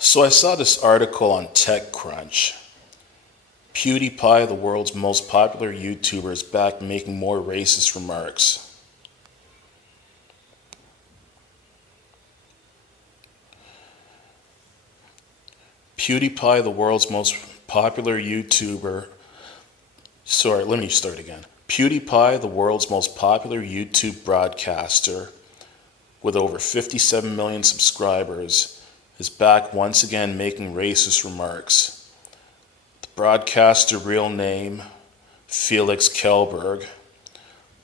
So I saw this article on TechCrunch. PewDiePie, the world's most popular YouTuber, is back making more racist remarks. PewDiePie, the world's most popular YouTuber. Sorry, let me start again. PewDiePie, the world's most popular YouTube broadcaster, with over 57 million subscribers, is back once again making racist remarks. The broadcaster, real name Felix Kjellberg,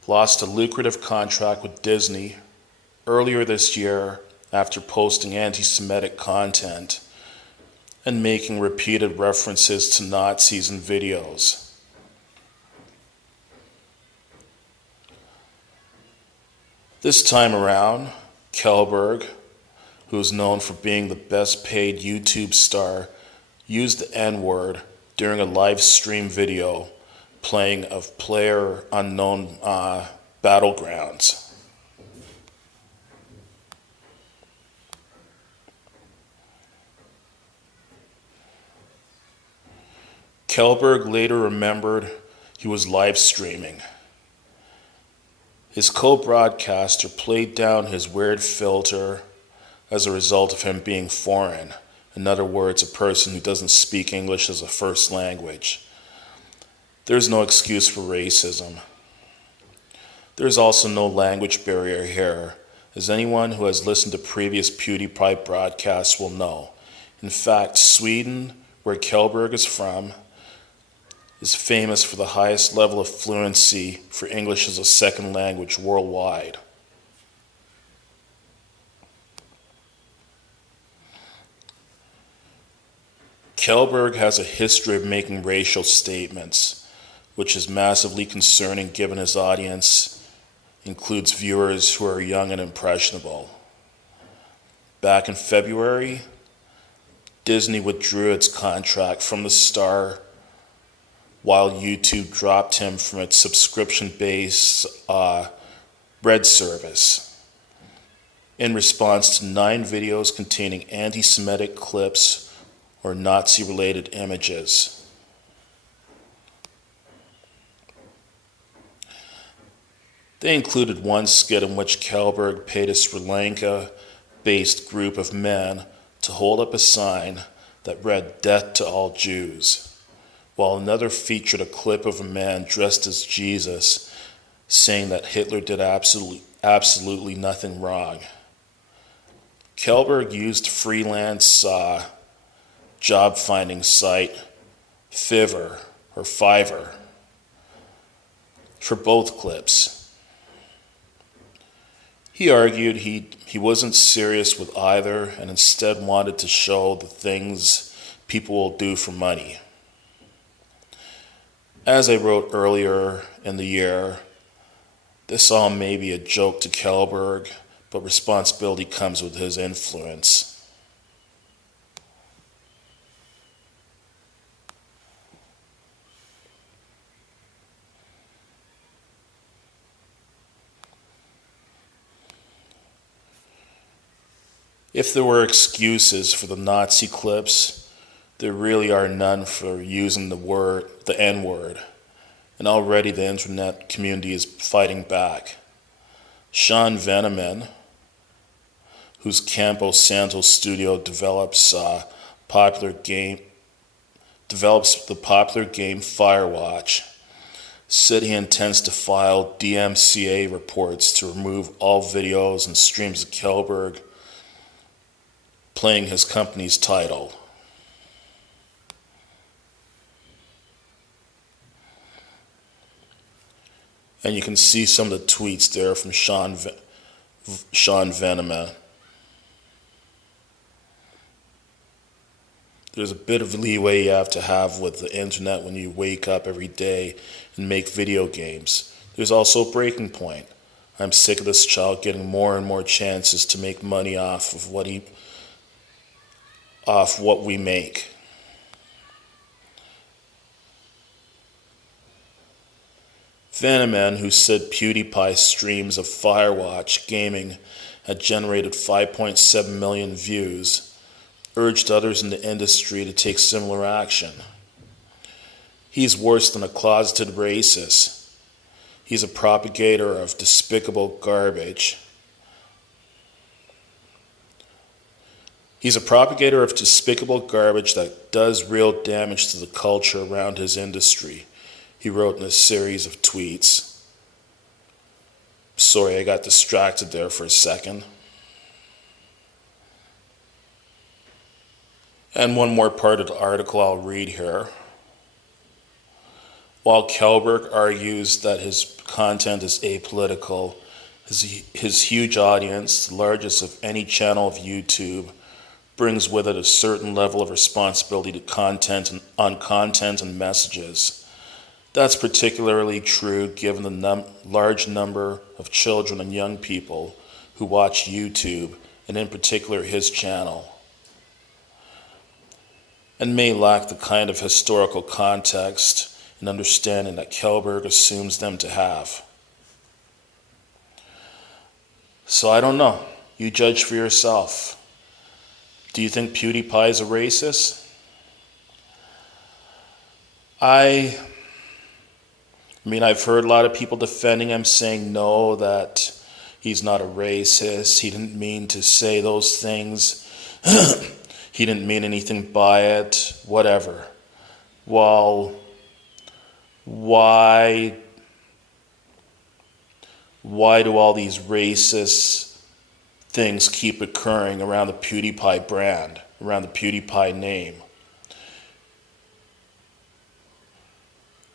lost a lucrative contract with Disney earlier this year after posting anti-Semitic content and making repeated references to Nazis in videos. This time around, Kjellberg, who is known for being the best paid YouTube star, used the N-word during a live stream video playing of PlayerUnknown Battlegrounds. Kjellberg later remembered he was live streaming. His co-broadcaster played down his weird filter as a result of him being foreign. In other words, a person who doesn't speak English as a first language. There's no excuse for racism. There's also no language barrier here, as anyone who has listened to previous PewDiePie broadcasts will know. In fact, Sweden, where Kjellberg is from, is famous for the highest level of fluency for English as a second language worldwide. Kjellberg has a history of making racial statements, which is massively concerning given his audience includes viewers who are young and impressionable. Back in February, Disney withdrew its contract from the star while YouTube dropped him from its subscription-based Red service in response to 9 videos containing anti-Semitic clips or Nazi-related images. They included one skit in which Kjellberg paid a Sri Lanka-based group of men to hold up a sign that read "Death to all Jews," while another featured a clip of a man dressed as Jesus saying that Hitler did absolutely nothing wrong. Kjellberg used freelance job finding site Fiverr for both clips. He argued he wasn't serious with either and instead wanted to show the things people will do for money. As I wrote earlier in the year, this all may be a joke to Kjellberg, but responsibility comes with his influence. If there were excuses for the Nazi clips, there really are none for using the N-word, and already the internet community is fighting back. Sean Veneman, whose Campo Santo studio develops the popular game Firewatch, said he intends to file DMCA reports to remove all videos and streams of Kjellberg playing his company's title. And you can see some of the tweets there from Sean Veneman. There's a bit of leeway you have to have with the internet when you wake up every day and make video games. There's also a breaking point. I'm sick of this child getting more and more chances to make money off of what we make. Veneman, who said PewDiePie streams of Firewatch gaming had generated 5.7 million views, urged others in the industry to take similar action. He's worse than a closeted racist. He's a propagator of despicable garbage. He's a propagator of despicable garbage that does real damage to the culture around his industry, he wrote in a series of tweets. Sorry, I got distracted there for a second. And one more part of the article I'll read here. While Kelberg argues that his content is apolitical, his huge audience, the largest of any channel of YouTube, brings with it a certain level of responsibility to content and messages. That's particularly true given the large number of children and young people who watch YouTube, and in particular his channel, and may lack the kind of historical context and understanding that Kelberg assumes them to have. So I don't know. You judge for yourself. Do you think PewDiePie is a racist? I mean, I've heard a lot of people defending him, saying no, that he's not a racist. He didn't mean to say those things. He didn't mean anything by it, whatever. Well, why do all these racist things keep occurring around the PewDiePie brand, around the PewDiePie name?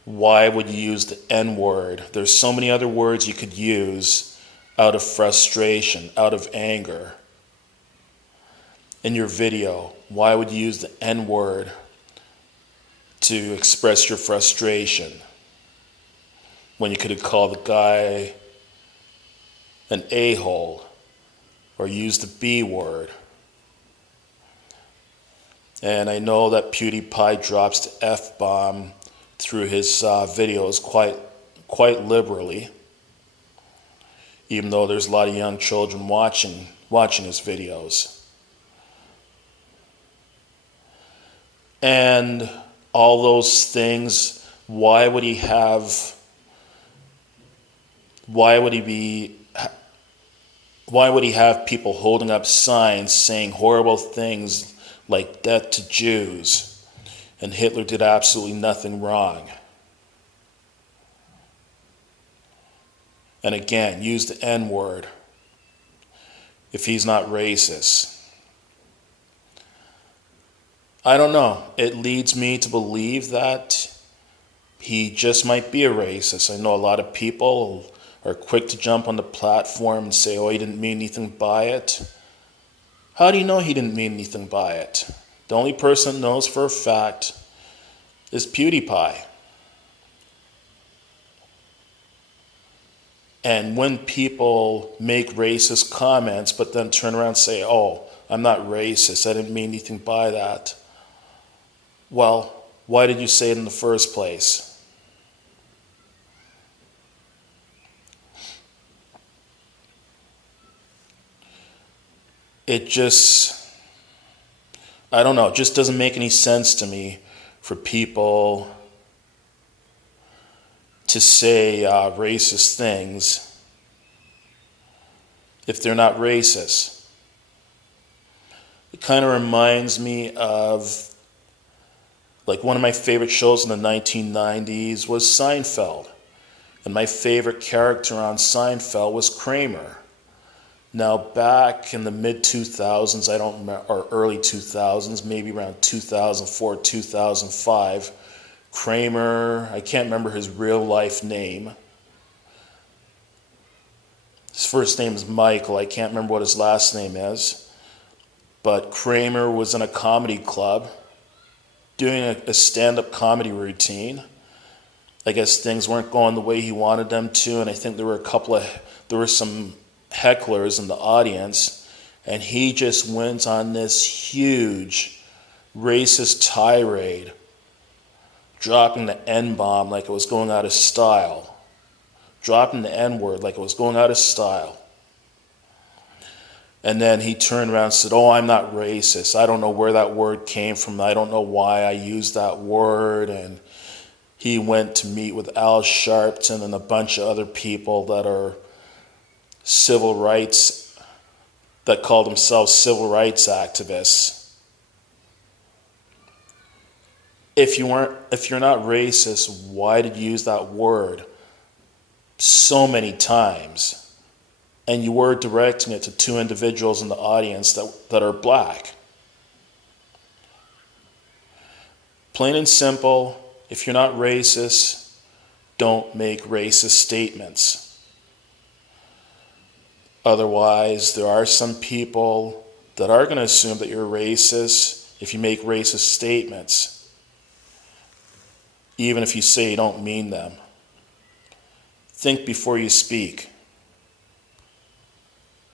Why would you use the N-word? There's so many other words you could use out of frustration, out of anger. In your video, why would you use the N-word to express your frustration when you could have called the guy an a-hole or used the B-word? And I know that PewDiePie drops the F-bomb through his videos quite liberally, even though there's a lot of young children watching his videos. And all those things, why would he have people holding up signs saying horrible things like death to Jews, and Hitler did absolutely nothing wrong? And again, use the N-word if he's not racist. I don't know. It leads me to believe that he just might be a racist. I know a lot of people are quick to jump on the platform and say, oh, he didn't mean anything by it. How do you know he didn't mean anything by it? The only person that knows for a fact is PewDiePie. And when people make racist comments but then turn around and say, oh, I'm not racist, I didn't mean anything by that. Well, why did you say it in the first place? It just, I don't know, it just doesn't make any sense to me for people to say racist things if they're not racist. It kind of reminds me of, like, one of my favorite shows in the 1990s was Seinfeld. And my favorite character on Seinfeld was Kramer. Now, back in the mid-2000s, or early 2000s, maybe around 2004, 2005, Kramer, I can't remember his real life name. His first name is Michael. I can't remember what his last name is. But Kramer was in a comedy club doing a stand-up comedy routine. I guess things weren't going the way he wanted them to, and I think there were some hecklers in the audience, and he just went on this huge racist tirade, dropping the N-bomb like it was going out of style, dropping the N-word like it was going out of style. And then he turned around and said, "Oh, I'm not racist. I don't know where that word came from. I don't know why I used that word." And he went to meet with Al Sharpton and a bunch of other people that are civil rights, that call themselves civil rights activists. If you're not racist, why did you use that word so many times? And you were directing it to two individuals in the audience that are black. Plain and simple, if you're not racist, don't make racist statements. Otherwise, there are some people that are going to assume that you're racist if you make racist statements, even if you say you don't mean them. Think before you speak.